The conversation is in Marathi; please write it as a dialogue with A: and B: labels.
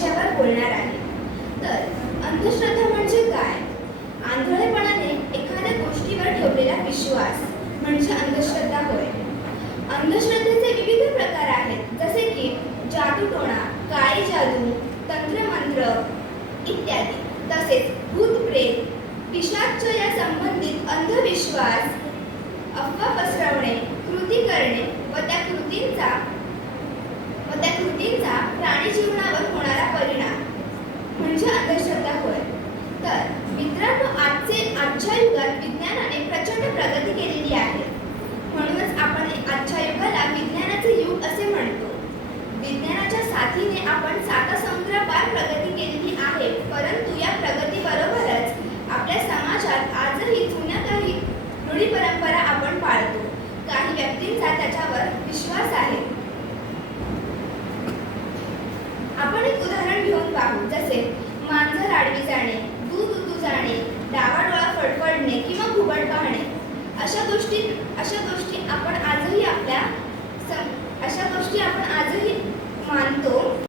A: विषयावर बोलणार आहे. तर अंधश्रद्धा म्हणजे काय? आंधळेपणाने एखाद्या गोष्टीवर ठेवलेला विश्वास म्हणजे अंधश्रद्धा होय. अंधश्रद्धेचे विविध प्रकार आहेत. जसे की जादूटोणा काळी जादू तंत्रमंत्र इत्यादी. तसेच भूतप्रेत पिशाच्च या संबंधित अंधविश्वास अफवा पसरवणे तर मित्रांनो आजचे आजच्या युगात विज्ञानाने प्रचंड प्रगती केलेली आहे. म्हणूनच आपण आजच्या युगाला विज्ञानाचे युग असे म्हणतो. विज्ञानाच्या साथीने आपण साता समुद्रापार प्रगती केलेली आहे परंतु या प्रगतीबरोबरच आपल्या समाजात आजही जुन्या काही रूढी परंपरा आपण पाळतो. काही व्यक्तींचा त्याच्यावर विश्वास आहे. आपण एक उदाहरण घेऊन पाहू. जसे अशा गोष्टी अशा गोष्टी आपण आज